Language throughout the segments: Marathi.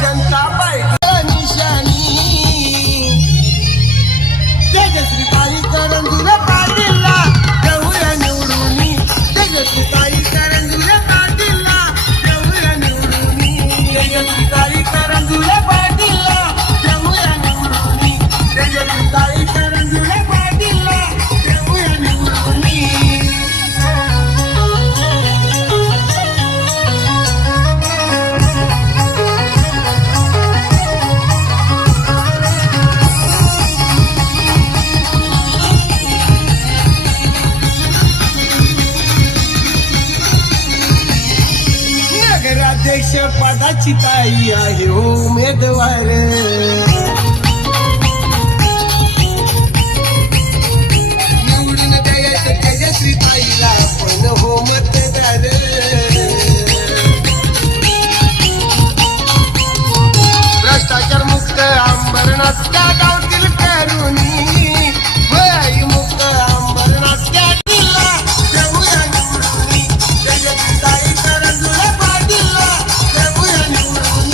जनता पार्टी निशाणी तेजस्वी ताई करंजुले पाटीलला देऊया निवडून तेजस्वी ताई करंजुले पाटीलला देऊया निवडून तेजस्वी ताई करंजुले पाटीलला देऊया निवडून तेजस्वी ताई करंजुले पाटीलला देऊया निवडून नगराध्यक्ष पदाची ताई आहे हो उमेदवार निवडून द्यायचं तेजस्वी ताईला पण हो मतदार भ्रष्टाचार मुक्त अंबरनाथ त्या गावतील तरुणी वय मुक्त अंबरनाथ त्या जिल्हा देऊया निवडून तेजस्वी ताई करंजुले पाटीलला देऊया निवडून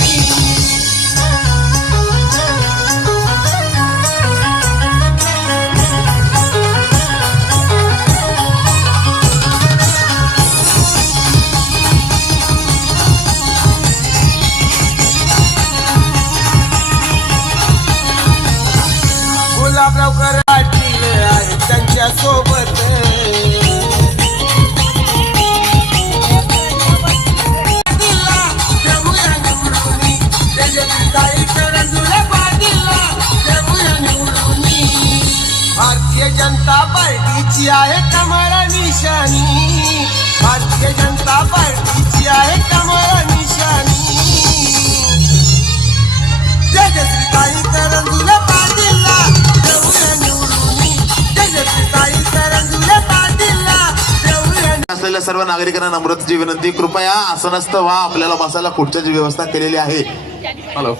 गुलाबराव कराटील आहे त्यांच्या सोबत देऊया निवडून तेजस्वी ताई करंजुले पाटीलला देऊया निवडून भारतीय जनता पार्टीची आहे कमळ निशाणी भारतीय जनता पार्टीची आहे कमळ निशाणी तेजस्वी ताई करंजुले पाटीलला देऊया निवडून तेजस्वी ताई करंजुले पाटीलला देऊया असलेल्या सर्व नागरिकांना नम्रतेची विनंती, कृपया आसनस्थ व्हा. आपल्याला बसायला खुर्च्याची व्यवस्था केलेली आहे. हॅलो,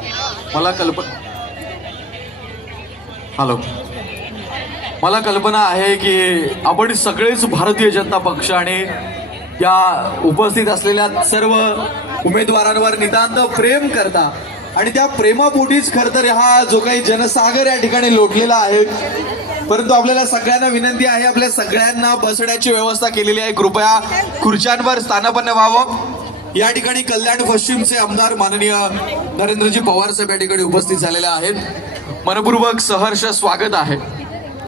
मला कल्पना आहे की आपण सगळेच भारतीय जनता पक्ष आणि या उपस्थित असलेल्या सर्व उमेदवारांवर नितांत प्रेम करता आणि त्या प्रेमापोटीच खरं तर हा जो काही जनसागर या ठिकाणी लोटलेला आहे. परंतु आपल्याला सगळ्यांना विनंती आहे, आपल्या सगळ्यांना बसण्याची व्यवस्था केलेली आहे. कृपया खुर्च्यांवर स्थानापन्न व्हावं. या ठिकाणी कल्याण पश्चिमचे आमदार माननीय नरेंद्रजी पवार साहेब या ठिकाणी उपस्थित झालेले आहेत. मनपूर्वक सहर्ष स्वागत आहे.